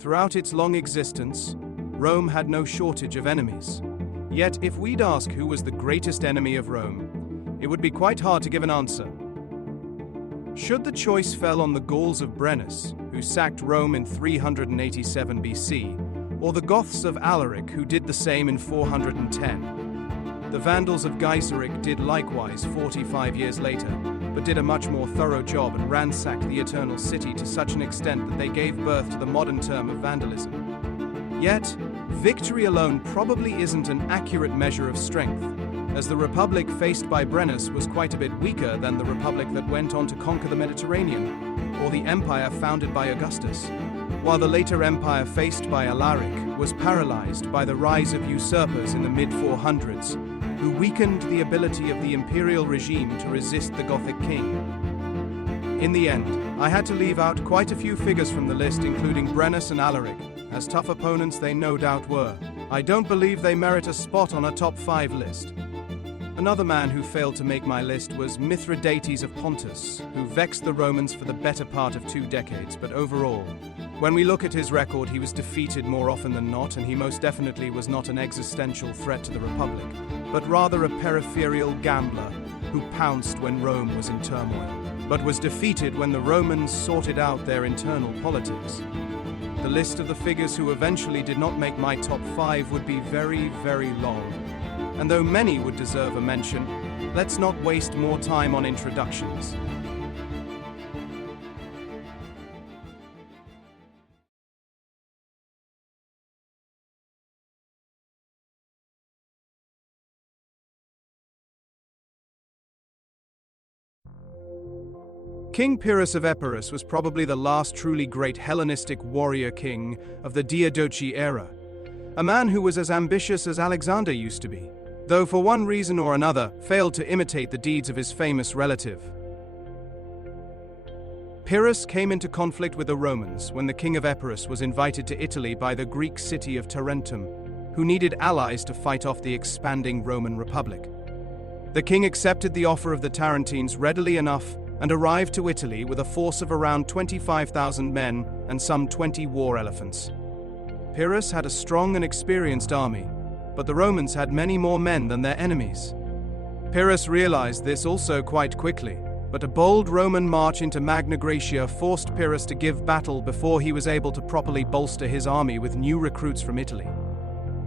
Throughout its long existence, Rome had no shortage of enemies. Yet, if we'd ask who was the greatest enemy of Rome, it would be quite hard to give an answer. Should the choice fell on the Gauls of Brennus, who sacked Rome in 387 BC, or the Goths of Alaric, who did the same in 410. The Vandals of Geiseric did likewise 45 years later, but did a much more thorough job and ransacked the Eternal City to such an extent that they gave birth to the modern term of vandalism. Yet, victory alone probably isn't an accurate measure of strength, as the Republic faced by Brennus was quite a bit weaker than the Republic that went on to conquer the Mediterranean, or the empire founded by Augustus, while the later empire faced by Alaric was paralyzed by the rise of usurpers in the mid-400s, who weakened the ability of the imperial regime to resist the Gothic king. In the end, I had to leave out quite a few figures from the list, including Brennus and Alaric, as tough opponents they no doubt were. I don't believe they merit a spot on a top 5 list. Another man who failed to make my list was Mithridates of Pontus, who vexed the Romans for the better part of 2 decades, but overall, when we look at his record, he was defeated more often than not, and he most definitely was not an existential threat to the Republic, but rather a peripheral gambler who pounced when Rome was in turmoil, but was defeated when the Romans sorted out their internal politics. The list of the figures who eventually did not make my top 5 would be very, very long. And though many would deserve a mention, let's not waste more time on introductions. King Pyrrhus of Epirus was probably the last truly great Hellenistic warrior king of the Diadochi era, a man who was as ambitious as Alexander used to be, though for one reason or another failed to imitate the deeds of his famous relative. Pyrrhus came into conflict with the Romans when the king of Epirus was invited to Italy by the Greek city of Tarentum, who needed allies to fight off the expanding Roman Republic. The king accepted the offer of the Tarentines readily enough and arrived to Italy with a force of around 25,000 men and some 20 war elephants. Pyrrhus had a strong and experienced army, but the Romans had many more men than their enemies. Pyrrhus realized this also quite quickly, but a bold Roman march into Magna Graecia forced Pyrrhus to give battle before he was able to properly bolster his army with new recruits from Italy.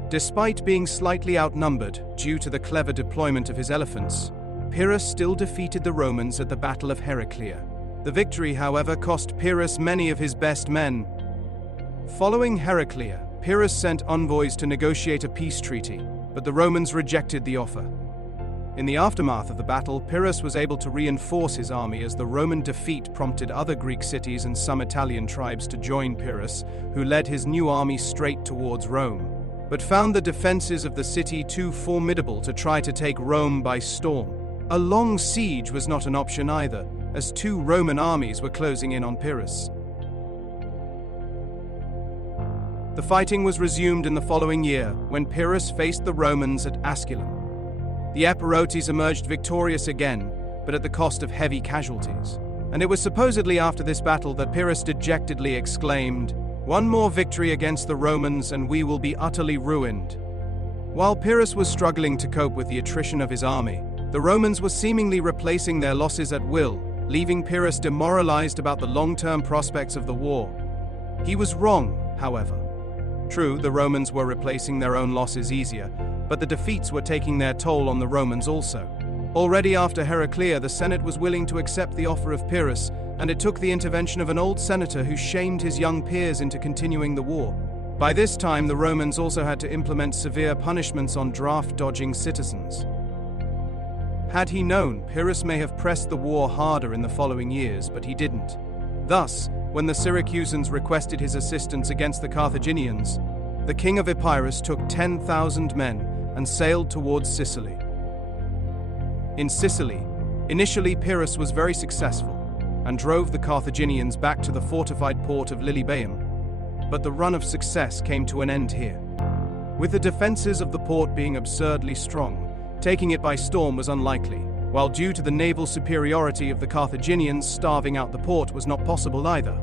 Despite being slightly outnumbered due to the clever deployment of his elephants, Pyrrhus still defeated the Romans at the Battle of Heraclea. The victory, however, cost Pyrrhus many of his best men. Following Heraclea, Pyrrhus sent envoys to negotiate a peace treaty, but the Romans rejected the offer. In the aftermath of the battle, Pyrrhus was able to reinforce his army as the Roman defeat prompted other Greek cities and some Italian tribes to join Pyrrhus, who led his new army straight towards Rome, but found the defenses of the city too formidable to try to take Rome by storm. A long siege was not an option either, as 2 Roman armies were closing in on Pyrrhus. The fighting was resumed in the following year, when Pyrrhus faced the Romans at Asculum. The Epirotes emerged victorious again, but at the cost of heavy casualties. And it was supposedly after this battle that Pyrrhus dejectedly exclaimed, "One more victory against the Romans and we will be utterly ruined." While Pyrrhus was struggling to cope with the attrition of his army, the Romans were seemingly replacing their losses at will, leaving Pyrrhus demoralized about the long-term prospects of the war. He was wrong, however. True, the Romans were replacing their own losses easier, but the defeats were taking their toll on the Romans also. Already after Heraclea, the Senate was willing to accept the offer of Pyrrhus, and it took the intervention of an old senator who shamed his young peers into continuing the war. By this time, the Romans also had to implement severe punishments on draft-dodging citizens. Had he known, Pyrrhus may have pressed the war harder in the following years, but he didn't. Thus, when the Syracusans requested his assistance against the Carthaginians, the king of Epirus took 10,000 men and sailed towards Sicily. In Sicily, initially Pyrrhus was very successful and drove the Carthaginians back to the fortified port of Lilybaeum, but the run of success came to an end here. With the defenses of the port being absurdly strong, taking it by storm was unlikely, while due to the naval superiority of the Carthaginians, starving out the port was not possible either.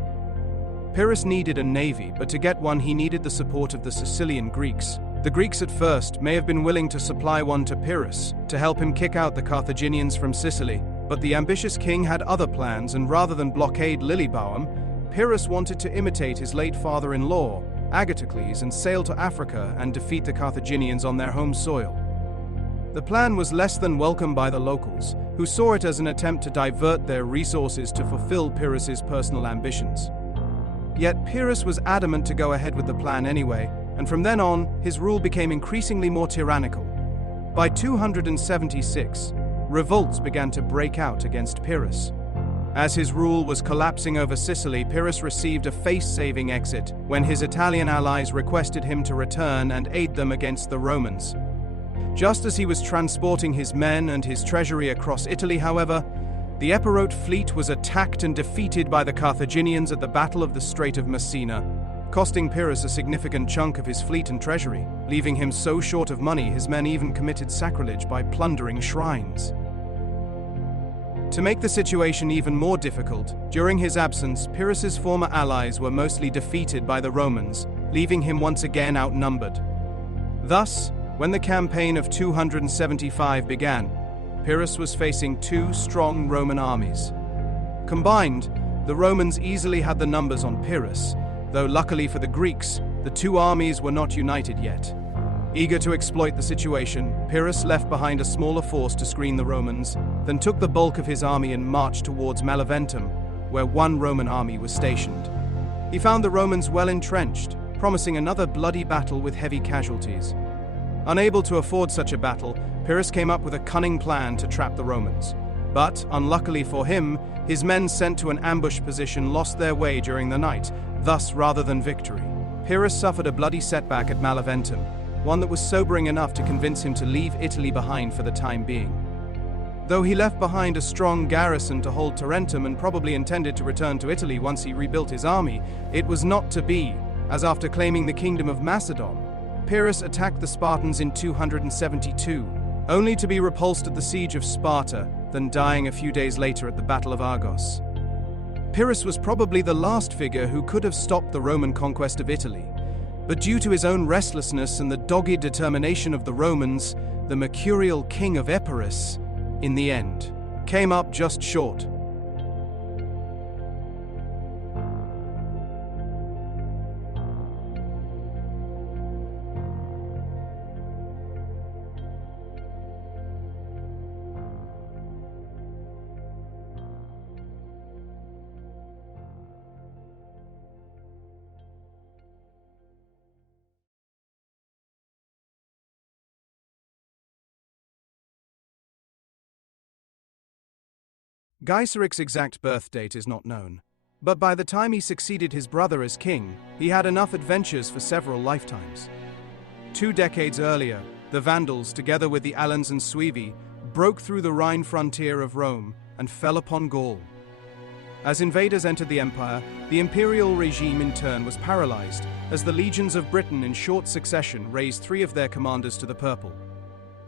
Pyrrhus needed a navy, but to get one he needed the support of the Sicilian Greeks. The Greeks at first may have been willing to supply one to Pyrrhus to help him kick out the Carthaginians from Sicily, but the ambitious king had other plans, and rather than blockade Lilybaeum, Pyrrhus wanted to imitate his late father-in-law, Agathocles, and sail to Africa and defeat the Carthaginians on their home soil. The plan was less than welcome by the locals, who saw it as an attempt to divert their resources to fulfill Pyrrhus's personal ambitions. Yet Pyrrhus was adamant to go ahead with the plan anyway, and from then on, his rule became increasingly more tyrannical. By 276, revolts began to break out against Pyrrhus. As his rule was collapsing over Sicily, Pyrrhus received a face-saving exit when his Italian allies requested him to return and aid them against the Romans. Just as he was transporting his men and his treasury across Italy, however, the Epirote fleet was attacked and defeated by the Carthaginians at the Battle of the Strait of Messina, costing Pyrrhus a significant chunk of his fleet and treasury. Leaving him so short of money, his men even committed sacrilege by plundering shrines. To make the situation even more difficult, during his absence, Pyrrhus's former allies were mostly defeated by the Romans, leaving him once again outnumbered. Thus, when the campaign of 275 began, Pyrrhus was facing two strong Roman armies. Combined, the Romans easily had the numbers on Pyrrhus, though luckily for the Greeks, the two armies were not united yet. Eager to exploit the situation, Pyrrhus left behind a smaller force to screen the Romans, then took the bulk of his army and marched towards Maleventum, where one Roman army was stationed. He found the Romans well entrenched, promising another bloody battle with heavy casualties. Unable to afford such a battle, Pyrrhus came up with a cunning plan to trap the Romans. But, unluckily for him, his men sent to an ambush position lost their way during the night, thus rather than victory. Pyrrhus suffered a bloody setback at Maleventum, one that was sobering enough to convince him to leave Italy behind for the time being. Though he left behind a strong garrison to hold Tarentum and probably intended to return to Italy once he rebuilt his army, it was not to be, as after claiming the kingdom of Macedon, Pyrrhus attacked the Spartans in 272, only to be repulsed at the siege of Sparta, then dying a few days later at the Battle of Argos. Pyrrhus was probably the last figure who could have stopped the Roman conquest of Italy, but due to his own restlessness and the dogged determination of the Romans, the mercurial king of Epirus, in the end, came up just short. Geiseric's exact birth date is not known, but by the time he succeeded his brother as king, he had enough adventures for several lifetimes. 2 decades earlier, the Vandals, together with the Alans and Suevi, broke through the Rhine frontier of Rome and fell upon Gaul. As invaders entered the empire, the imperial regime in turn was paralyzed, as the legions of Britain in short succession raised 3 of their commanders to the purple.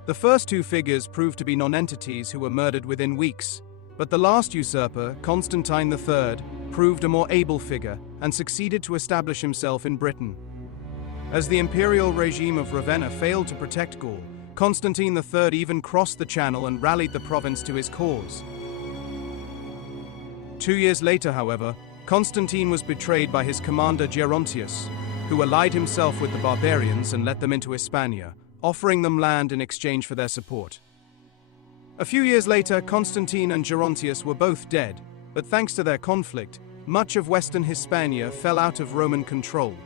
The first 2 figures proved to be nonentities who were murdered within weeks, but the last usurper, Constantine III, proved a more able figure and succeeded to establish himself in Britain. As the imperial regime of Ravenna failed to protect Gaul, Constantine III even crossed the Channel and rallied the province to his cause. 2 years later, however, Constantine was betrayed by his commander Gerontius, who allied himself with the barbarians and let them into Hispania, offering them land in exchange for their support. A few years later, Constantine and Gerontius were both dead, but thanks to their conflict, much of western Hispania fell out of Roman control.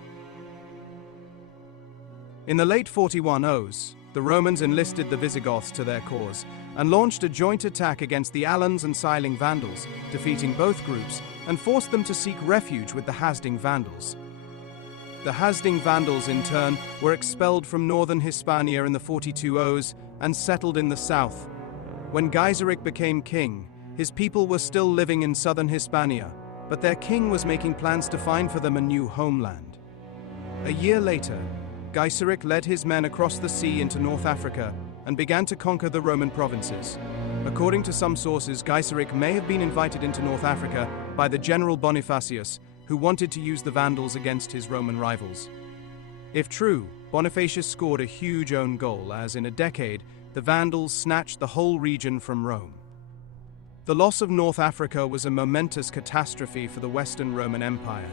In the late 4100s, the Romans enlisted the Visigoths to their cause and launched a joint attack against the Alans and Siling Vandals, defeating both groups and forced them to seek refuge with the Hasding Vandals. The Hasding Vandals, in turn, were expelled from northern Hispania in the 4200s and settled in the south. When Geiseric became king, his people were still living in southern Hispania, but their king was making plans to find for them a new homeland. A year later, Geiseric led his men across the sea into North Africa and began to conquer the Roman provinces. According to some sources, Geiseric may have been invited into North Africa by the general Bonifacius, who wanted to use the Vandals against his Roman rivals. If true, Bonifacius scored a huge own goal as, in a decade, the Vandals snatched the whole region from Rome. The loss of North Africa was a momentous catastrophe for the Western Roman Empire.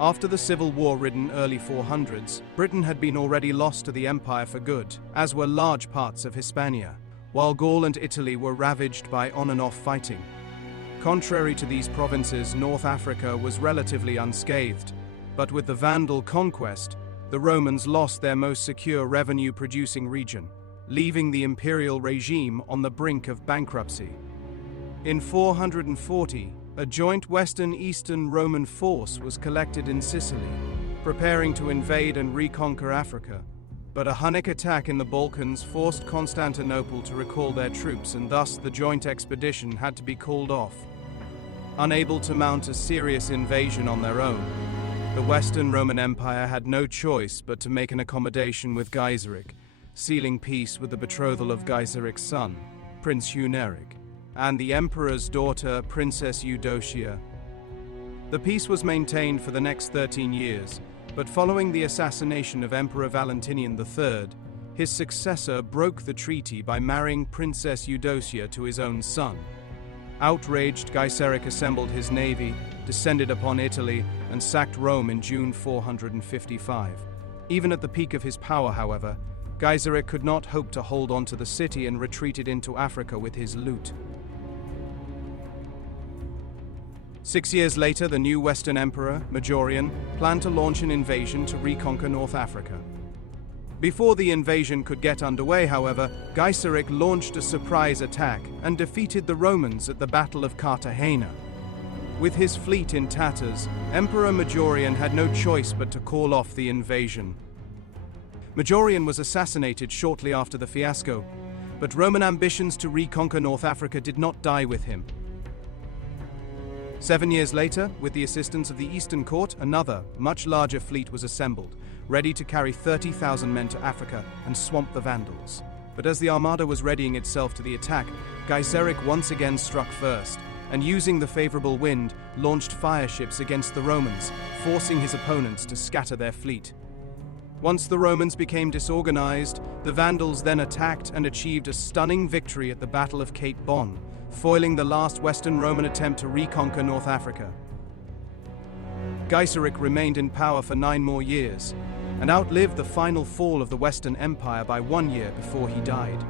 After the civil war-ridden early 400s, Britain had been already lost to the empire for good, as were large parts of Hispania, while Gaul and Italy were ravaged by on-and-off fighting. Contrary to these provinces, North Africa was relatively unscathed, but with the Vandal conquest, the Romans lost their most secure revenue-producing region, leaving the imperial regime on the brink of bankruptcy. In 440, a joint Western-Eastern Roman force was collected in Sicily, preparing to invade and reconquer Africa. But a Hunnic attack in the Balkans forced Constantinople to recall their troops, and thus the joint expedition had to be called off. Unable to mount a serious invasion on their own, the Western Roman Empire had no choice but to make an accommodation with Geiseric, sealing peace with the betrothal of Geiseric's son, Prince Huneric, and the emperor's daughter, Princess Eudocia. The peace was maintained for the next 13 years, but following the assassination of Emperor Valentinian III, his successor broke the treaty by marrying Princess Eudocia to his own son. Outraged, Geiseric assembled his navy, descended upon Italy, and sacked Rome in June 455. Even at the peak of his power, however, Geiseric could not hope to hold on to the city and retreated into Africa with his loot. 6 years later, the new Western Emperor, Majorian, planned to launch an invasion to reconquer North Africa. Before the invasion could get underway, however, Geiseric launched a surprise attack and defeated the Romans at the Battle of Cartagena. With his fleet in tatters, Emperor Majorian had no choice but to call off the invasion. Majorian was assassinated shortly after the fiasco, but Roman ambitions to reconquer North Africa did not die with him. 7 years later, with the assistance of the Eastern Court, another, much larger fleet was assembled, ready to carry 30,000 men to Africa and swamp the Vandals. But as the armada was readying itself to the attack, Geiseric once again struck first, and using the favorable wind, launched fireships against the Romans, forcing his opponents to scatter their fleet. Once the Romans became disorganized, the Vandals then attacked and achieved a stunning victory at the Battle of Cape Bon, foiling the last Western Roman attempt to reconquer North Africa. Geiseric remained in power for 9 more years, and outlived the final fall of the Western Empire by 1 year before he died.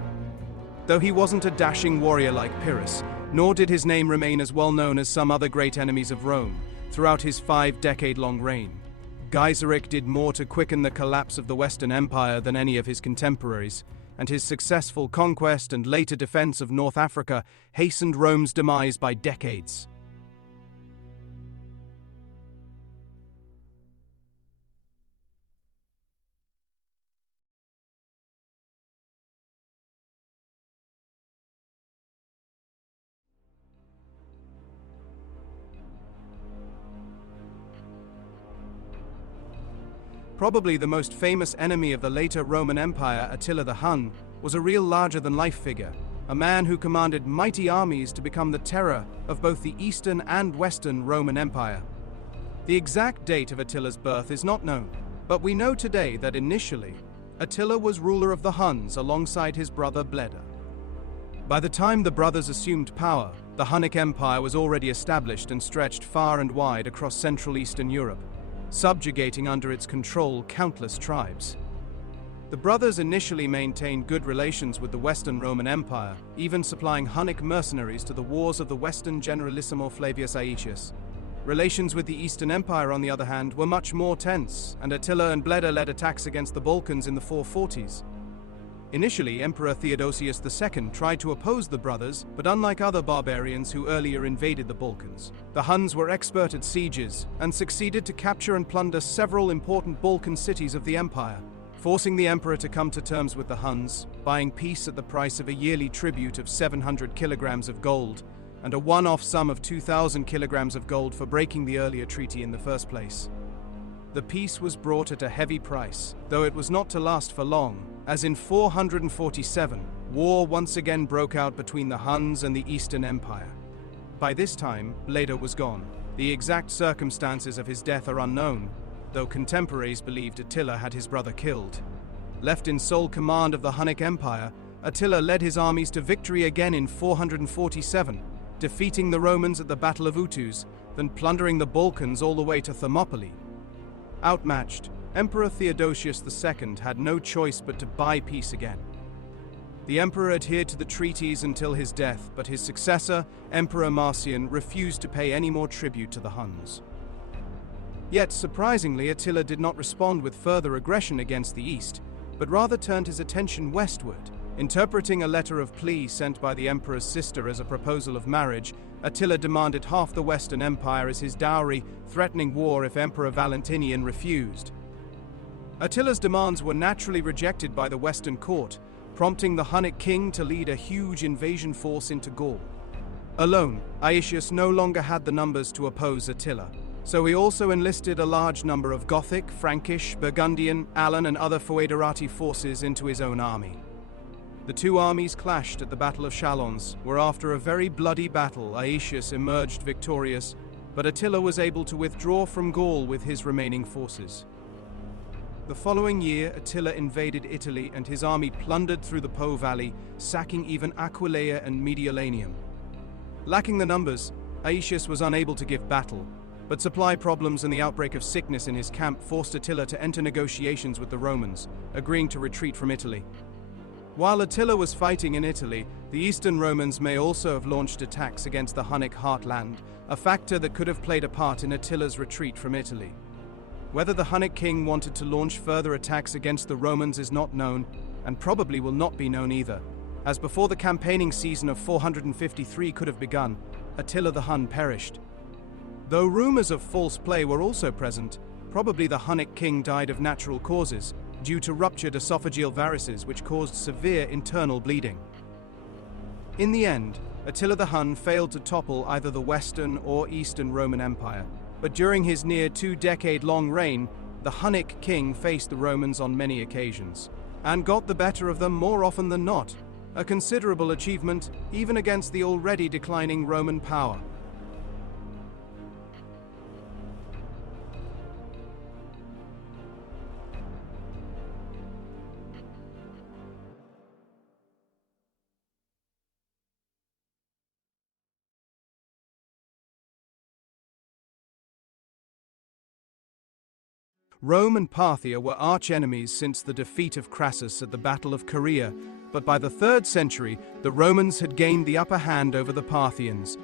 Though he wasn't a dashing warrior like Pyrrhus, nor did his name remain as well known as some other great enemies of Rome throughout his 5-decade-long reign, Geiseric did more to quicken the collapse of the Western Empire than any of his contemporaries, and his successful conquest and later defense of North Africa hastened Rome's demise by decades. Probably the most famous enemy of the later Roman Empire, Attila the Hun, was a real larger-than-life figure, a man who commanded mighty armies to become the terror of both the Eastern and Western Roman Empire. The exact date of Attila's birth is not known, but we know today that initially, Attila was ruler of the Huns alongside his brother Bleda. By the time the brothers assumed power, the Hunnic Empire was already established and stretched far and wide across Central Eastern Europe, subjugating under its control countless tribes. The brothers initially maintained good relations with the Western Roman Empire, even supplying Hunnic mercenaries to the wars of the Western Generalissimo Flavius Aetius. Relations with the Eastern Empire, on the other hand, were much more tense, and Attila and Bleda led attacks against the Balkans in the 440s. Initially, Emperor Theodosius II tried to oppose the brothers, but unlike other barbarians who earlier invaded the Balkans, the Huns were expert at sieges and succeeded to capture and plunder several important Balkan cities of the empire, forcing the emperor to come to terms with the Huns, buying peace at the price of a yearly tribute of 700 kilograms of gold and a one-off sum of 2,000 kilograms of gold for breaking the earlier treaty in the first place. The peace was brought at a heavy price, though it was not to last for long, as in 447, war once again broke out between the Huns and the Eastern Empire. By this time, Bleda was gone, The exact circumstances of his death are unknown, though contemporaries believed Attila had his brother killed. Left in sole command of the Hunnic Empire, Attila led his armies to victory again in 447, defeating the Romans at the Battle of Utus, then plundering the Balkans all the way to Thermopylae. Outmatched, Emperor Theodosius II had no choice but to buy peace again. The emperor adhered to the treaties until his death, but his successor, Emperor Marcian, refused to pay any more tribute to the Huns. Yet, surprisingly, Attila did not respond with further aggression against the east, but rather turned his attention westward. Interpreting a letter of plea sent by the emperor's sister as a proposal of marriage, Attila demanded half the Western Empire as his dowry, threatening war if Emperor Valentinian refused. Attila's demands were naturally rejected by the Western court, prompting the Hunnic king to lead a huge invasion force into Gaul. Alone, Aetius no longer had the numbers to oppose Attila, so he also enlisted a large number of Gothic, Frankish, Burgundian, Alan and other foederati forces into his own army. The two armies clashed at the Battle of Chalons, where after a very bloody battle Aetius emerged victorious, but Attila was able to withdraw from Gaul with his remaining forces. The following year, Attila invaded Italy and his army plundered through the Po Valley, sacking even Aquileia and Mediolanium. Lacking the numbers, Aetius was unable to give battle, but supply problems and the outbreak of sickness in his camp forced Attila to enter negotiations with the Romans, agreeing to retreat from Italy. While Attila was fighting in Italy, the Eastern Romans may also have launched attacks against the Hunnic heartland, a factor that could have played a part in Attila's retreat from Italy. Whether the Hunnic king wanted to launch further attacks against the Romans is not known, and probably will not be known either, as before the campaigning season of 453 could have begun, Attila the Hun perished. Though rumors of false play were also present, probably the Hunnic king died of natural causes, due to ruptured esophageal varices which caused severe internal bleeding. In the end, Attila the Hun failed to topple either the Western or Eastern Roman Empire, but during his near 2-decade-long reign, the Hunnic king faced the Romans on many occasions, and got the better of them more often than not, a considerable achievement even against the already declining Roman power. Rome and Parthia were arch-enemies since the defeat of Crassus at the Battle of Caria, but by the 3rd century, the Romans had gained the upper hand over the Parthians.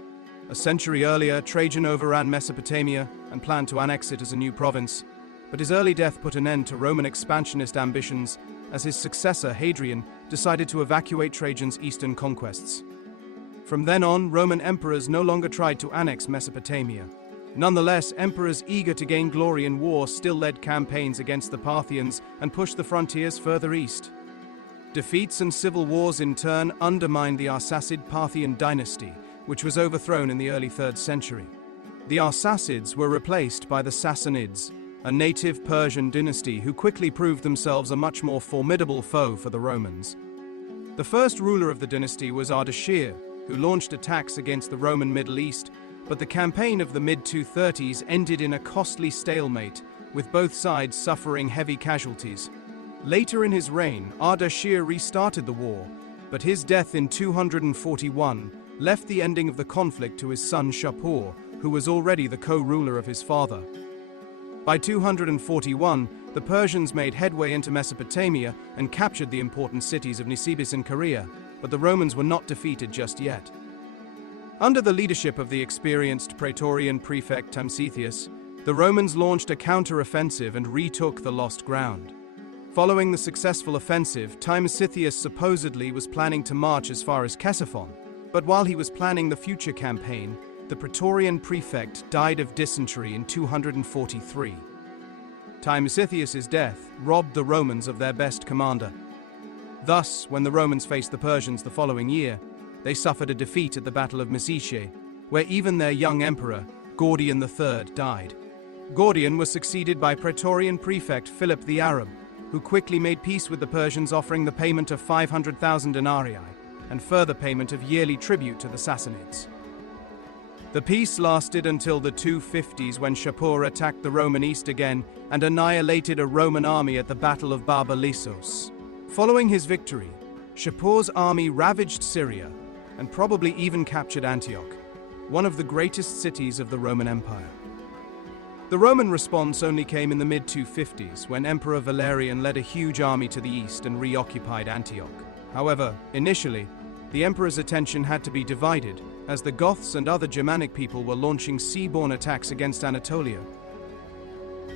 A century earlier, Trajan overran Mesopotamia and planned to annex it as a new province, but his early death put an end to Roman expansionist ambitions as his successor, Hadrian, decided to evacuate Trajan's eastern conquests. From then on, Roman emperors no longer tried to annex Mesopotamia. Nonetheless, emperors eager to gain glory in war still led campaigns against the Parthians and pushed the frontiers further east. Defeats and civil wars in turn undermined the Arsacid-Parthian dynasty, which was overthrown in the early 3rd century. The Arsacids were replaced by the Sassanids, a native Persian dynasty who quickly proved themselves a much more formidable foe for the Romans. The first ruler of the dynasty was Ardashir, who launched attacks against the Roman Middle East, but the campaign of the mid-230s ended in a costly stalemate, with both sides suffering heavy casualties. Later in his reign, Ardashir restarted the war, but his death in 241 left the ending of the conflict to his son Shapur, who was already the co-ruler of his father. By 241, the Persians made headway into Mesopotamia and captured the important cities of Nisibis and Caria, but the Romans were not defeated just yet. Under the leadership of the experienced Praetorian prefect Timesitheus, the Romans launched a counter-offensive and retook the lost ground. Following the successful offensive, Timesitheus supposedly was planning to march as far as Ctesiphon, but while he was planning the future campaign, the Praetorian prefect died of dysentery in 243. Timesitheus' death robbed the Romans of their best commander. Thus, when the Romans faced the Persians the following year, they suffered a defeat at the Battle of Mysicae, where even their young emperor, Gordian III, died. Gordian was succeeded by Praetorian prefect Philip the Arab, who quickly made peace with the Persians, offering the payment of 500,000 denarii and further payment of yearly tribute to the Sassanids. The peace lasted until the 250s when Shapur attacked the Roman East again and annihilated a Roman army at the Battle of Barbalissos. Following his victory, Shapur's army ravaged Syria and probably even captured Antioch, one of the greatest cities of the Roman Empire. The Roman response only came in the mid-250s when Emperor Valerian led a huge army to the east and reoccupied Antioch. However, initially, the emperor's attention had to be divided, as the Goths and other Germanic people were launching sea-borne attacks against Anatolia.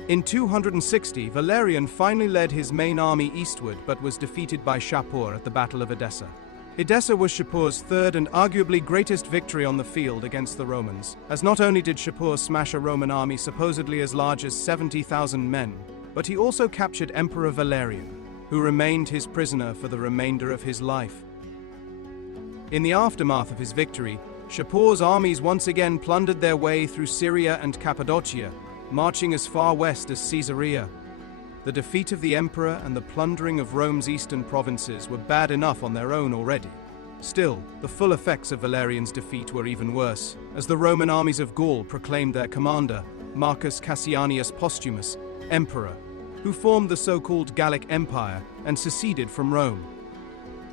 In 260, Valerian finally led his main army eastward but was defeated by Shapur at the Battle of Edessa. Edessa was Shapur's third and arguably greatest victory on the field against the Romans, as not only did Shapur smash a Roman army supposedly as large as 70,000 men, but he also captured Emperor Valerian, who remained his prisoner for the remainder of his life. In the aftermath of his victory, Shapur's armies once again plundered their way through Syria and Cappadocia, marching as far west as Caesarea. The defeat of the emperor and the plundering of Rome's eastern provinces were bad enough on their own already. Still, the full effects of Valerian's defeat were even worse, as the Roman armies of Gaul proclaimed their commander, Marcus Cassianius Postumus, emperor, who formed the so-called Gallic Empire and seceded from Rome.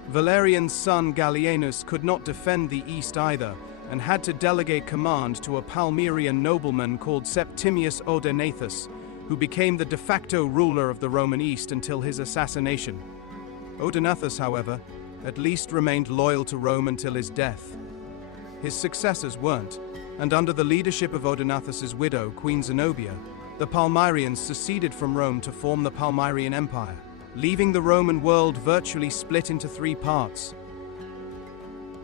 Valerian's son Gallienus could not defend the east either, and had to delegate command to a Palmyrian nobleman called Septimius Odenathus, who became the de facto ruler of the Roman East until his assassination. Odenathus, however, at least remained loyal to Rome until his death. His successors weren't, and under the leadership of Odenathus's widow, Queen Zenobia, the Palmyrians seceded from Rome to form the Palmyrian Empire, leaving the Roman world virtually split into three parts.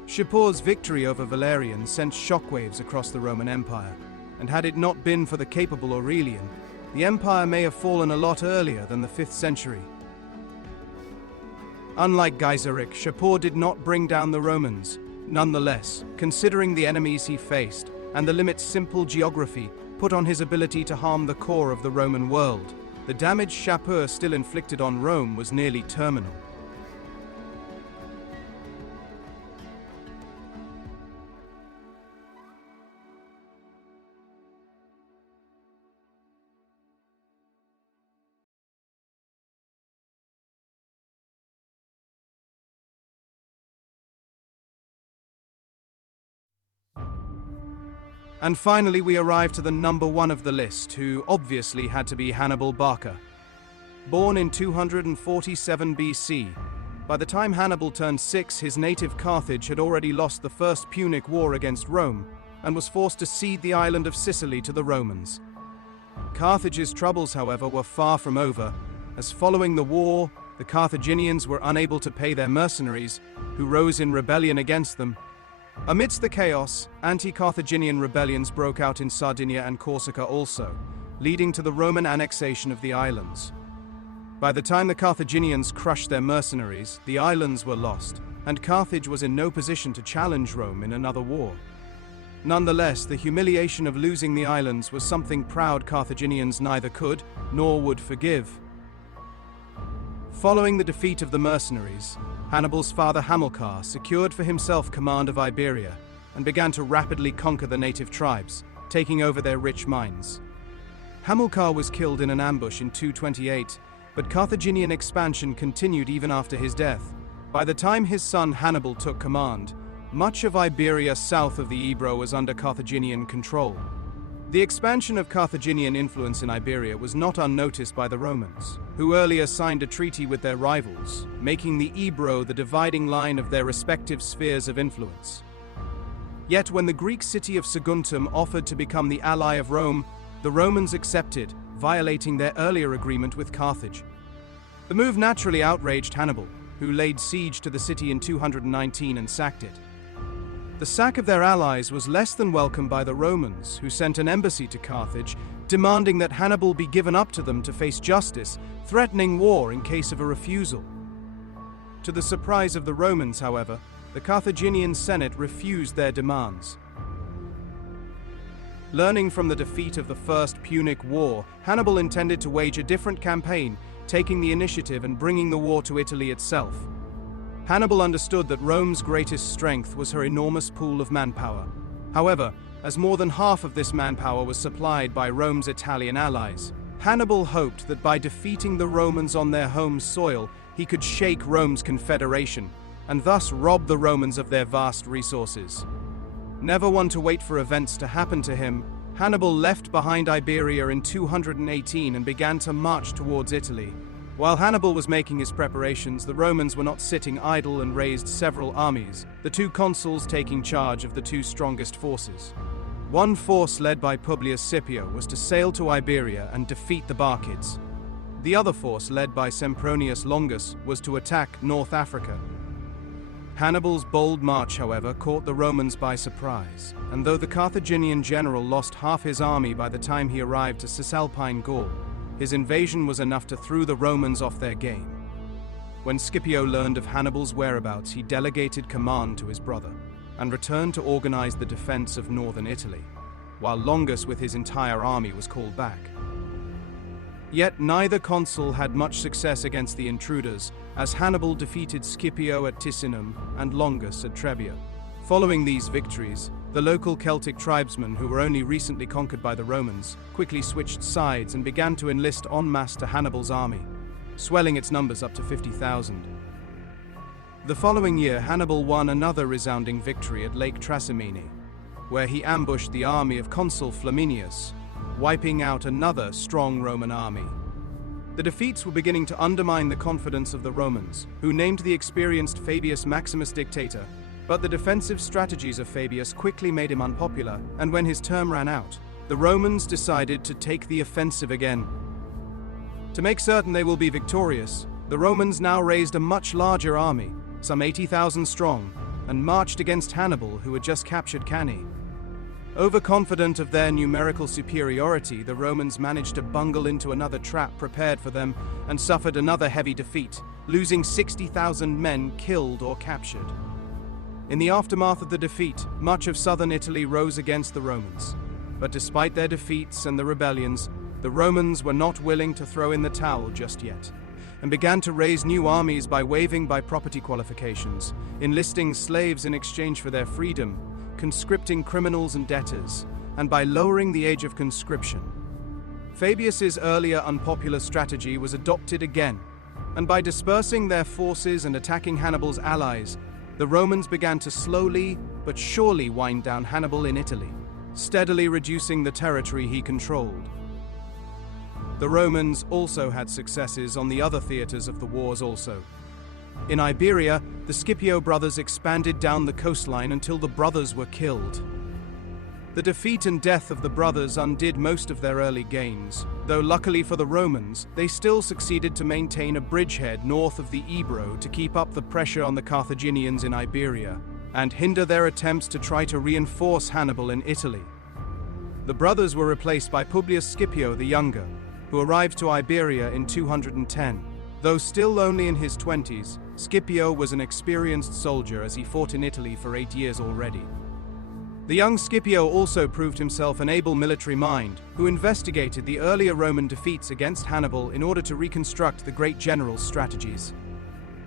Shapur's victory over Valerian sent shockwaves across the Roman Empire, and had it not been for the capable Aurelian, the empire may have fallen a lot earlier than the 5th century. Unlike Geiseric, Shapur did not bring down the Romans. Nonetheless, considering the enemies he faced and the limits simple geography put on his ability to harm the core of the Roman world, the damage Shapur still inflicted on Rome was nearly terminal. And finally we arrive to the number one of the list, who obviously had to be Hannibal Barca. Born in 247 BC, by the time Hannibal turned 6, his native Carthage had already lost the First Punic War against Rome, and was forced to cede the island of Sicily to the Romans. Carthage's troubles, however, were far from over, as following the war, the Carthaginians were unable to pay their mercenaries, who rose in rebellion against them. Amidst the chaos, anti-Carthaginian rebellions broke out in Sardinia and Corsica also, leading to the Roman annexation of the islands. By the time the Carthaginians crushed their mercenaries, the islands were lost, and Carthage was in no position to challenge Rome in another war. Nonetheless, the humiliation of losing the islands was something proud Carthaginians neither could nor would forgive. Following the defeat of the mercenaries, Hannibal's father Hamilcar secured for himself command of Iberia and began to rapidly conquer the native tribes, taking over their rich mines. Hamilcar was killed in an ambush in 228, but Carthaginian expansion continued even after his death. By the time his son Hannibal took command, much of Iberia south of the Ebro was under Carthaginian control. The expansion of Carthaginian influence in Iberia was not unnoticed by the Romans, who earlier signed a treaty with their rivals, making the Ebro the dividing line of their respective spheres of influence. Yet when the Greek city of Saguntum offered to become the ally of Rome, the Romans accepted, violating their earlier agreement with Carthage. The move naturally outraged Hannibal, who laid siege to the city in 219 and sacked it. The sack of their allies was less than welcome by the Romans, who sent an embassy to Carthage, demanding that Hannibal be given up to them to face justice, threatening war in case of a refusal. To the surprise of the Romans, however, the Carthaginian Senate refused their demands. Learning from the defeat of the First Punic War, Hannibal intended to wage a different campaign, taking the initiative and bringing the war to Italy itself. Hannibal understood that Rome's greatest strength was her enormous pool of manpower. However, as more than half of this manpower was supplied by Rome's Italian allies. Hannibal hoped that by defeating the Romans on their home soil, he could shake Rome's confederation, and thus rob the Romans of their vast resources. Never one to wait for events to happen to him, Hannibal left behind Iberia in 218 and began to march towards Italy. While Hannibal was making his preparations, the Romans were not sitting idle and raised several armies, the two consuls taking charge of the two strongest forces. One force led by Publius Scipio was to sail to Iberia and defeat the Barcids. The other force, led by Sempronius Longus, was to attack North Africa. Hannibal's bold march, however, caught the Romans by surprise, and though the Carthaginian general lost half his army by the time he arrived to Cisalpine Gaul, his invasion was enough to throw the Romans off their game. When Scipio learned of Hannibal's whereabouts, he delegated command to his brother, and returned to organize the defense of northern Italy, while Longus with his entire army was called back. Yet neither consul had much success against the intruders, as Hannibal defeated Scipio at Ticinum and Longus at Trebia. Following these victories, the local Celtic tribesmen, who were only recently conquered by the Romans, quickly switched sides and began to enlist en masse to Hannibal's army, swelling its numbers up to 50,000. The following year, Hannibal won another resounding victory at Lake Trasimene, where he ambushed the army of Consul Flaminius, wiping out another strong Roman army. The defeats were beginning to undermine the confidence of the Romans, who named the experienced Fabius Maximus dictator, but the defensive strategies of Fabius quickly made him unpopular, and when his term ran out, the Romans decided to take the offensive again. To make certain they will be victorious, the Romans now raised a much larger army, some 80,000 strong, and marched against Hannibal, who had just captured Cannae. Overconfident of their numerical superiority, the Romans managed to bungle into another trap prepared for them and suffered another heavy defeat, losing 60,000 men killed or captured. In the aftermath of the defeat, much of southern Italy rose against the Romans. But despite their defeats and the rebellions, the Romans were not willing to throw in the towel just yet, and began to raise new armies by waiving by property qualifications, enlisting slaves in exchange for their freedom, conscripting criminals and debtors, and by lowering the age of conscription. Fabius's earlier unpopular strategy was adopted again, and by dispersing their forces and attacking Hannibal's allies, the Romans began to slowly but surely wind down Hannibal in Italy, steadily reducing the territory he controlled. The Romans also had successes on the other theaters of the wars also. In Iberia, the Scipio brothers expanded down the coastline until the brothers were killed. The defeat and death of the brothers undid most of their early gains, though luckily for the Romans, they still succeeded to maintain a bridgehead north of the Ebro to keep up the pressure on the Carthaginians in Iberia, and hinder their attempts to try to reinforce Hannibal in Italy. The brothers were replaced by Publius Scipio the Younger, who arrived to Iberia in 210. Though still only in his 20s, Scipio was an experienced soldier as he fought in Italy for 8 years already. The young Scipio also proved himself an able military mind, who investigated the earlier Roman defeats against Hannibal in order to reconstruct the great general's strategies.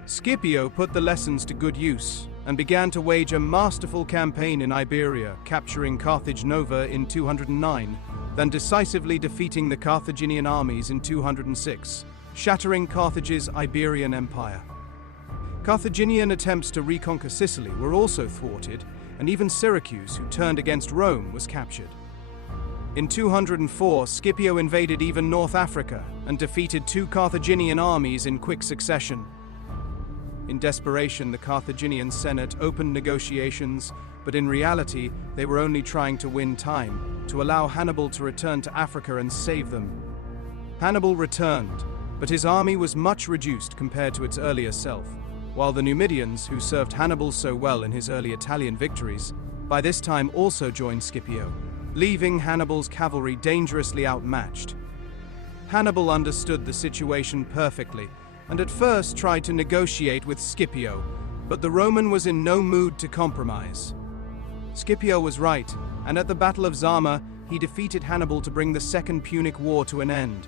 Scipio put the lessons to good use and began to wage a masterful campaign in Iberia, capturing Carthage Nova in 209, then decisively defeating the Carthaginian armies in 206, shattering Carthage's Iberian Empire. Carthaginian attempts to reconquer Sicily were also thwarted, and even Syracuse, who turned against Rome, was captured. In 204, Scipio invaded even North Africa and defeated 2 Carthaginian armies in quick succession. In desperation, the Carthaginian Senate opened negotiations, but in reality, they were only trying to win time, to allow Hannibal to return to Africa and save them. Hannibal returned, but his army was much reduced compared to its earlier self, while the Numidians, who served Hannibal so well in his early Italian victories, by this time also joined Scipio, leaving Hannibal's cavalry dangerously outmatched. Hannibal understood the situation perfectly, and at first tried to negotiate with Scipio, but the Roman was in no mood to compromise. Scipio was right, and at the Battle of Zama, he defeated Hannibal to bring the Second Punic War to an end.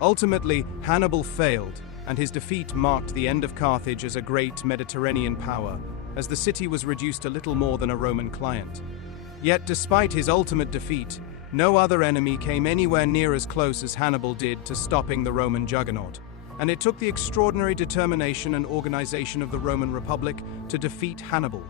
Ultimately, Hannibal failed, and his defeat marked the end of Carthage as a great Mediterranean power, as the city was reduced to little more than a Roman client. Yet despite his ultimate defeat, no other enemy came anywhere near as close as Hannibal did to stopping the Roman juggernaut. And it took the extraordinary determination and organization of the Roman Republic to defeat Hannibal.